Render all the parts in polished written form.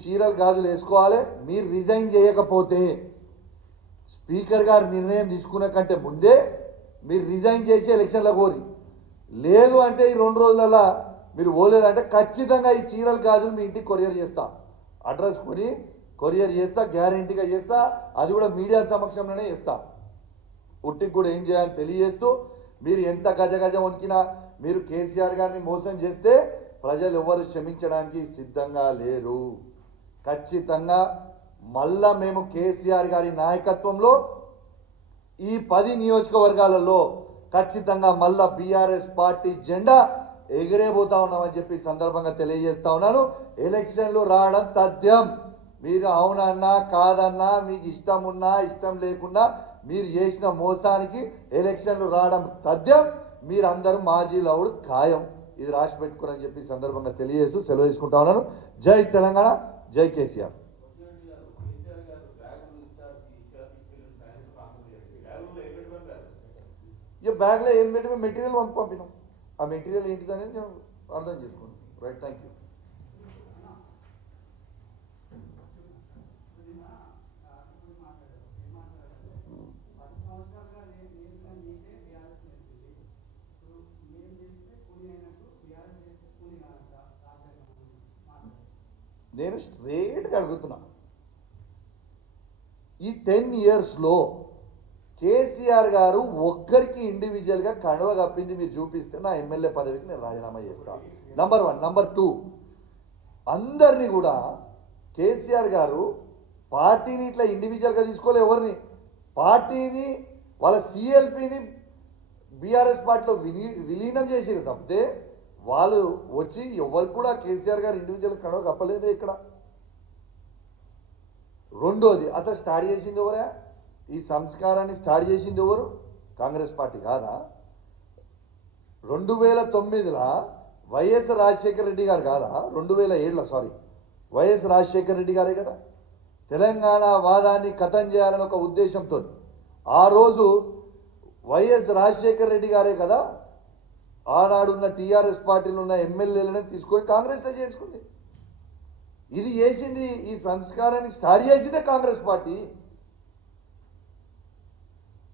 చీరలు గాజులు వేసుకోవాలి. మీరు రిజైన్ చేయకపోతే స్పీకర్ గారు నిర్ణయం తీసుకున్న కంటే ముందే మీరు రిజైన్ చేసి ఎలక్షన్లో కోరి, లేదు అంటే ఈ 2 రోజులలో మీరు పోలేదంటే ఖచ్చితంగా ఈ చీరలు గాజులు మీ ఇంటికి కొరియర్ చేస్తా, అడ్రస్ కొని కొరియర్ చేస్తా, గ్యారంటీగా చేస్తా. అది కూడా మీడియా సమక్షంలోనే చేస్తా. ఉట్టికి కూడా ఏం చేయాలని తెలియజేస్తూ, మీరు ఎంత గజ వణికినా మీరు కేసీఆర్ గారిని మోసం చేస్తే ప్రజలు ఎవరు క్షమించడానికి సిద్ధంగా లేరు. ఖచ్చితంగా మళ్ళా మేము కేసీఆర్ గారి నాయకత్వంలో ఈ 10 నియోజకవర్గాలలో ఖచ్చితంగా మళ్ళా బీఆర్ఎస్ పార్టీ జెండా ఎగిరేపోతా ఉన్నామని చెప్పి సందర్భంగా తెలియజేస్తా ఉన్నాను. ఎలక్షన్లు రావడం తథ్యం. మీరు అవునన్నా కాదన్నా, మీకు ఇష్టం ఉన్నా ఇష్టం లేకుండా మీరు చేసిన మోసానికి ఎలక్షన్లు రావడం తథ్యం. మీరందరూ మాజీ లౌడ్ ఖాయం. ఇది రాసి పెట్టుకోరని చెప్పి సందర్భంగా తెలియజేస్తూ సెలవు తీసుకుంటా ఉన్నాను. జై తెలంగాణ, జై కేసీఆర్. ఈ బ్యాగ్లో ఏం పెట్టి మెటీరియల్ పంపినాం. ఆ మెటీరియల్ ఏంటిది అనేది నేను అర్థం చేసుకున్నాను. Right, thank you. నేను స్ట్రేట్గా అడుగుతున్నా, ఈ 10 ఇయర్స్లో కేసీఆర్ గారు ఒక్కరికి ఇండివిజువల్గా కండువ కప్పింది మీరు చూపిస్తే నా ఎమ్మెల్యే పదవికి నేను రాజీనామా చేస్తాను. నంబర్ 1. నంబర్ 2, అందరినీ కూడా కేసీఆర్ గారు పార్టీని ఇట్లా ఇండివిజువల్గా తీసుకోలే, ఎవరిని పార్టీని వాళ్ళ సిఎల్పిని బీఆర్ఎస్ పార్టీలో విలీనం చేసిరు తప్పితే వాళ్ళు వచ్చి ఎవరికి కూడా కేసీఆర్ గారు ఇండివిజువల్ కండువ కప్పలేదే ఇక్కడ. రెండోది, అసలు స్టార్ట్ చేసింది ఎవరా? ఈ సంస్కారాన్ని స్టార్ట్ చేసింది ఎవరు? కాంగ్రెస్ పార్టీ కాదా? 2009లో వైఎస్ రాజశేఖర రెడ్డి గారు కాదా? 2007లో సారీ, వైఎస్ రాజశేఖర రెడ్డి గారే కదా తెలంగాణ వాదాన్ని ఖతం చేయాలని ఒక ఉద్దేశంతో ఆ రోజు వైఎస్ రాజశేఖర రెడ్డి గారే కదా ఆనాడున్న టీఆర్ఎస్ పార్టీలో ఉన్న ఎమ్మెల్యేలను తీసుకొని కాంగ్రెస్లో చేసుకుంది. ఇది చేసింది, ఈ సంస్కారాన్ని స్టార్ట్ చేసిందే Congress party.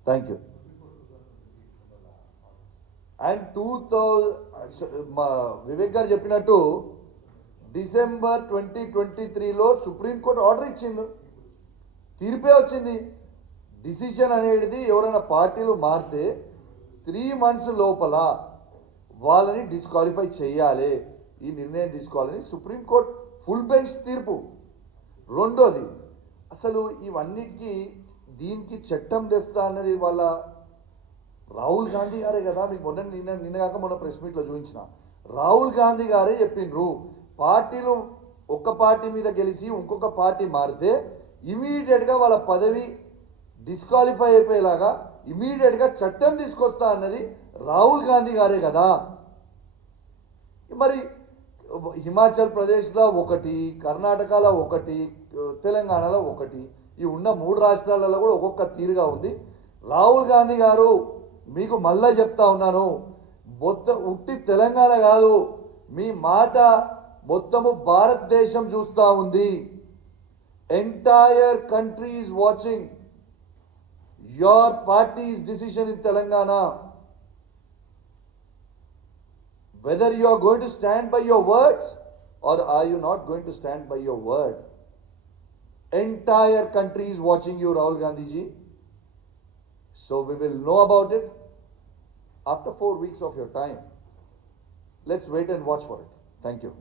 Thank you. And 2000 Vivek గారు చెప్పినట్టు డిసెంబర్ 2023లో సుప్రీంకోర్టు ఆర్డర్ ఇచ్చింది, తీర్పే వచ్చింది. డిసిషన్ అనేది ఎవరైనా పార్టీలు మారితే 3 months లోపల వాళ్ళని డిస్క్వాలిఫై చేయాలి, ఈ నిర్ణయం తీసుకోవాలని సుప్రీంకోర్టు ఫుల్ బెంచ్ తీర్పు. రెండోది, అసలు ఇవన్నిటికీ దీనికి చట్టం తెస్తా అన్నది వాళ్ళ రాహుల్ గాంధీ గారే కదా. మీకు నిన్నగాక మొన్న ప్రెస్ మీట్లో చూపించిన రాహుల్ గాంధీ గారే చెప్పిండ్రు, పార్టీలు ఒక్క పార్టీ మీద గెలిచి ఇంకొక పార్టీ మారితే ఇమీడియట్గా వాళ్ళ పదవి డిస్క్వాలిఫై అయిపోయేలాగా ఇమీడియట్గా చట్టం తీసుకొస్తా అన్నది రాహుల్ గాంధీ గారే కదా. మరి హిమాచల్ ప్రదేశ్లో ఒకటి, కర్ణాటకలో ఒకటి, తెలంగాణలో ఒకటి, ఈ ఉన్న 3 రాష్ట్రాలలో కూడా ఒక్కొక్క తీరుగా ఉంది. రాహుల్ గాంధీ గారు మీకు మళ్ళా చెప్తా ఉన్నాను, ఉట్టి తెలంగాణ కాదు, మీ మాట మొత్తము భారతదేశం చూస్తూ ఉంది. Entire country is watching your party's decision in Telangana. Whether you are going to stand by your words or are you not going to stand by your word. Entire country is watching you, Rahul Gandhi ji. So we will know about it after 4 weeks of your time. Let's wait and watch for it. Thank you.